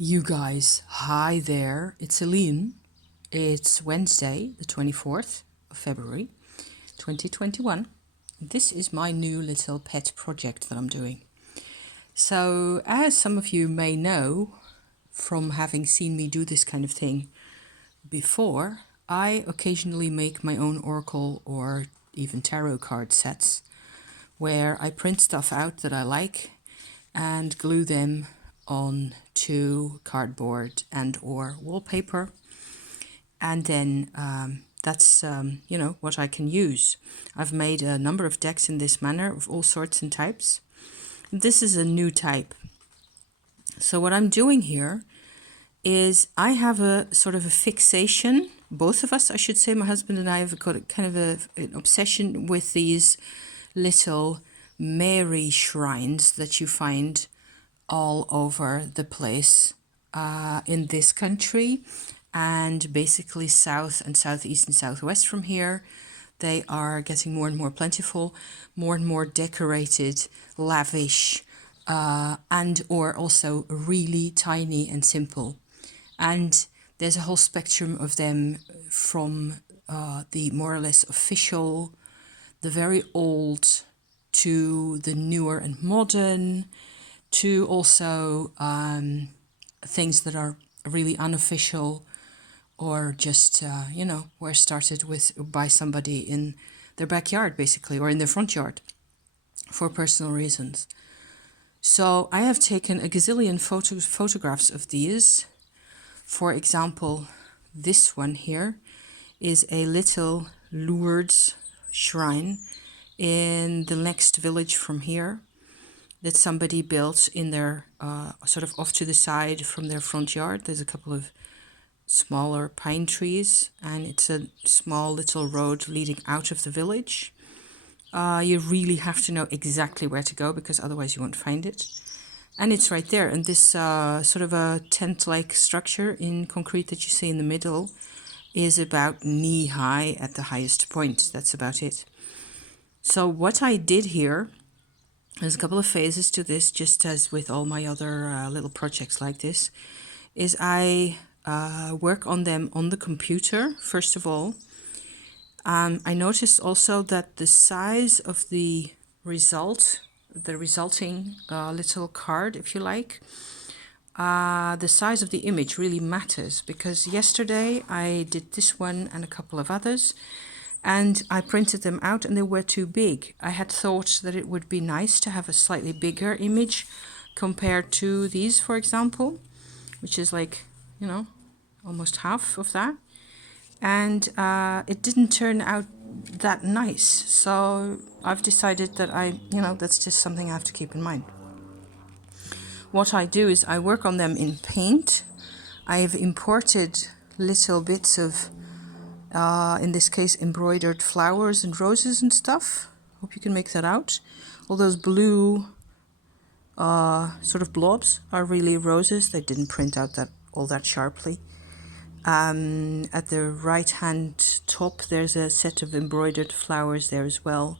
You guys, hi there, it's Aline. It's Wednesday, the 24th of February, 2021. This is my new little pet project that I'm doing. So, as some of you may know from having seen me do this kind of thing before, I occasionally make my own oracle or even tarot card sets where I print stuff out that I like and glue them onto cardboard and or wallpaper, and then that's what I can use. I've made a number of decks in this manner of all sorts and types. This is a new type. So what I'm doing here is I have a sort of a fixation, both of us I should say, my husband and I have got a kind of an obsession with these little Mary shrines that you find all over the place in this country, and basically south and southeast and southwest from here. They are getting more and more plentiful, more and more decorated, lavish, and or also really tiny and simple. And there's a whole spectrum of them, from the more or less official, the very old, to the newer and modern, to also things that are really unofficial, or just were started with by somebody in their backyard basically, or in their front yard for personal reasons. So I have taken a gazillion photographs of these. For example, this one here is a little Lourdes shrine in the next village from here, that somebody built in their sort of off to the side from their front yard. There's a couple of smaller pine trees, and it's a small little road leading out of the village. You really have to know exactly where to go, because otherwise you won't find it. And it's right there. And this sort of a tent-like structure in concrete that you see in the middle is about knee high at the highest point. That's about it. So what I did here, there's a couple of phases to this, just as with all my other little projects like this, is I work on them on the computer, first of all. I noticed also that the size of the resulting little card, if you like, the size of the image really matters, because yesterday I did this one and a couple of others, and I printed them out and they were too big. I had thought that it would be nice to have a slightly bigger image compared to these, for example, which is like, almost half of that. And it didn't turn out that nice. So I've decided that that's just something I have to keep in mind. What I do is I work on them in Paint. I have imported little bits of in this case embroidered flowers and roses and stuff. Hope you can make that out. All those blue sort of blobs are really roses. They didn't print out all that sharply. At the right hand top there's a set of embroidered flowers there as well.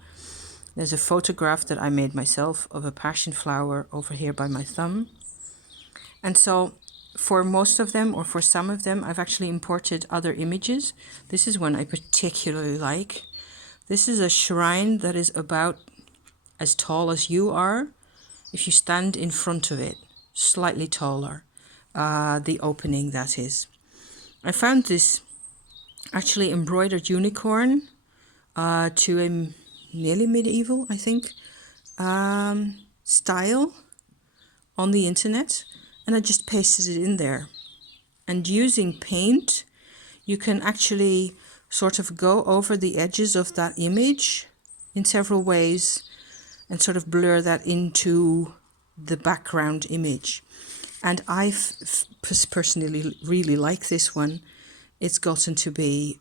There's a photograph that I made myself of a passion flower over here by my thumb. And so for most of them, or for some of them, I've actually imported other images. This is one I particularly like. This is a shrine that is about as tall as you are if you stand in front of it, slightly taller, the opening that is. I found this actually embroidered unicorn to a nearly medieval, I think, style on the internet, and I just pasted it in there. And using Paint, you can actually sort of go over the edges of that image in several ways and sort of blur that into the background image. And I personally really like this one. It's gotten to be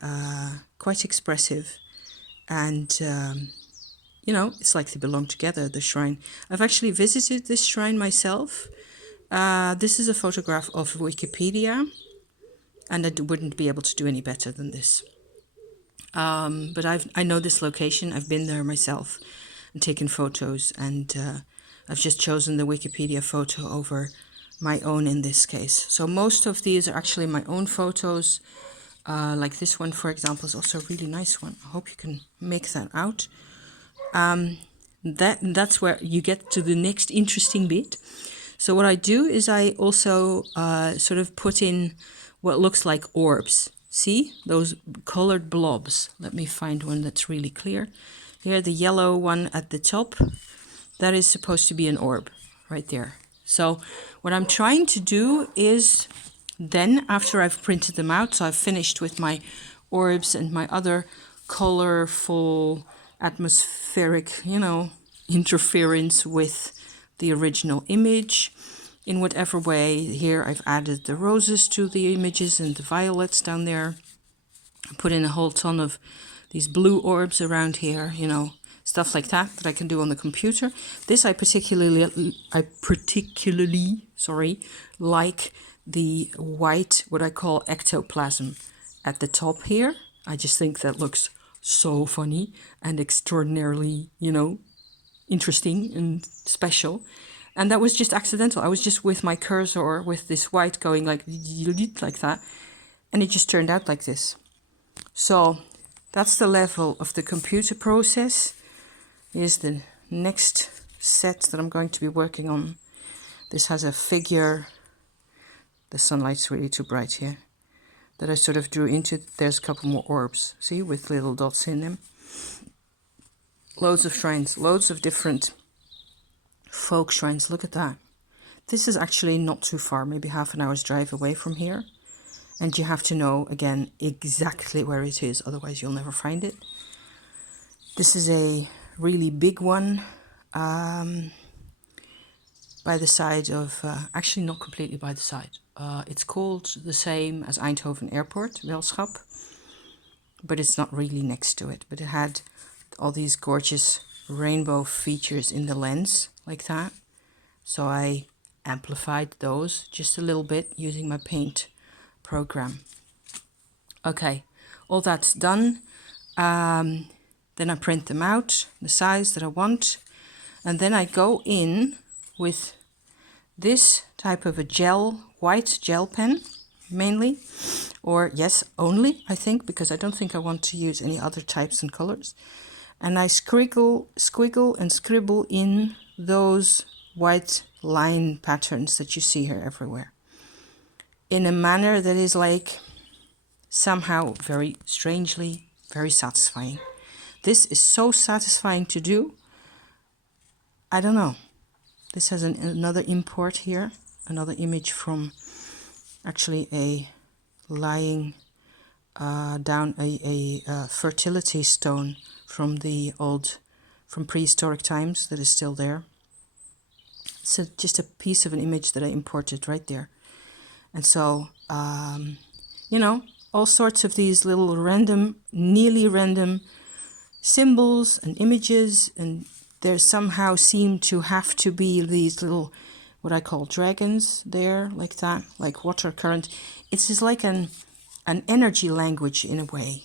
quite expressive, and it's like they belong together, the shrine. I've actually visited this shrine myself. This is a photograph of Wikipedia, and I wouldn't be able to do any better than this. But I know this location. I've been there myself and taken photos, and I've just chosen the Wikipedia photo over my own in this case. So most of these are actually my own photos. Like this one, for example, is also a really nice one. I hope you can make that out. That's where you get to the next interesting bit. So what I do is I also sort of put in what looks like orbs. See those colored blobs? Let me find one that's really clear. Here, the yellow one at the top, that is supposed to be an orb right there. So what I'm trying to do is then, after I've printed them out, so I've finished with my orbs and my other colorful atmospheric, interference with the original image in whatever way. Here I've added the roses to the images and the violets down there. I put in a whole ton of these blue orbs around here, stuff like that I can do on the computer. This I particularly like the white, what I call ectoplasm at the top here. I just think that looks so funny and extraordinarily, interesting and special. And that was just accidental. I was just with my cursor with this white going like that, and it just turned out like this. So that's the level of the computer process. Here's the next set that I'm going to be working on. This has a figure. The sunlight's really too bright here. That I sort of drew into. There's a couple more orbs, see, with little dots in them. Loads of shrines, loads of different folk shrines. Look at that. This is actually not too far, maybe half an hour's drive away from here. And you have to know, again, exactly where it is, otherwise you'll never find it. This is a really big one by the side of, actually not completely by the side. It's called the same as Eindhoven Airport, Welschap, but it's not really next to it. But it had all these gorgeous rainbow features in the lens, like that. So I amplified those just a little bit using my paint program. Okay, all that's done. Then I print them out, the size that I want. And then I go in with this type of a white gel pen, mainly. Or yes, only, I think, because I don't think I want to use any other types and colors. And I squiggle and scribble in those white line patterns that you see here everywhere, in a manner that is like somehow very strangely very satisfying. This is so satisfying to do. I don't know. This has another import here, another image from actually a lying down a fertility stone from from prehistoric times that is still there. It's just a piece of an image that I imported right there. And so, all sorts of these little nearly random symbols and images, and there somehow seem to have to be these little, what I call dragons there, like that, like water current. It's just like an energy language in a way.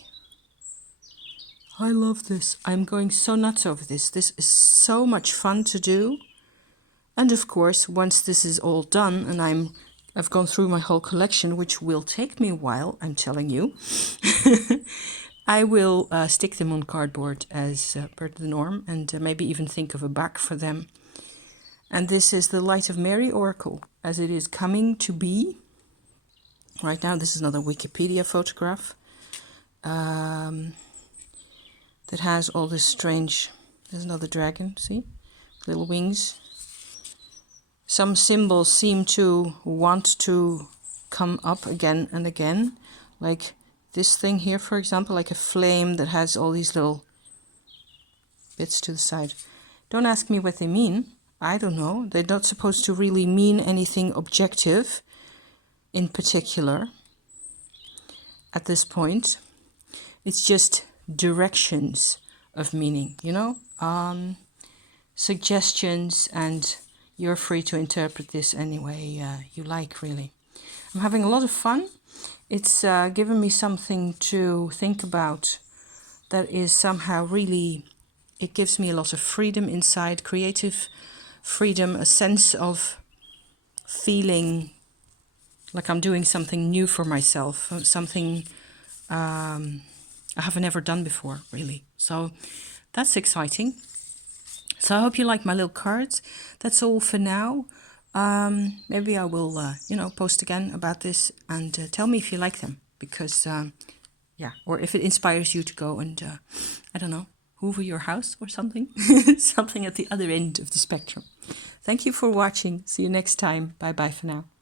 I love this. I'm going so nuts over this. This is so much fun to do. And of course, once this is all done and I've gone through my whole collection, which will take me a while, I'm telling you, I will stick them on cardboard as per the norm, and maybe even think of a back for them. And this is the Light of Mary Oracle, as it is coming to be. Right now, this is another Wikipedia photograph that has all this strange, there's another dragon, see? Little wings. Some symbols seem to want to come up again and again, like this thing here, for example, like a flame that has all these little bits to the side. Don't ask me what they mean. I don't know. They're not supposed to really mean anything objective in particular at this point. It's just directions of meaning, suggestions, and you're free to interpret this any way you like, really. I'm having a lot of fun. It's given me something to think about that is somehow really, it gives me a lot of freedom inside, creative freedom, a sense of feeling like I'm doing something new for myself, something I haven't ever done before, really. So that's exciting. So I hope you like my little cards. That's all for now. Maybe I will, post again about this and tell me if you like them, because, or if it inspires you to go and, I don't know, hoover your house or something, something at the other end of the spectrum. Thank you for watching. See you next time. Bye bye for now.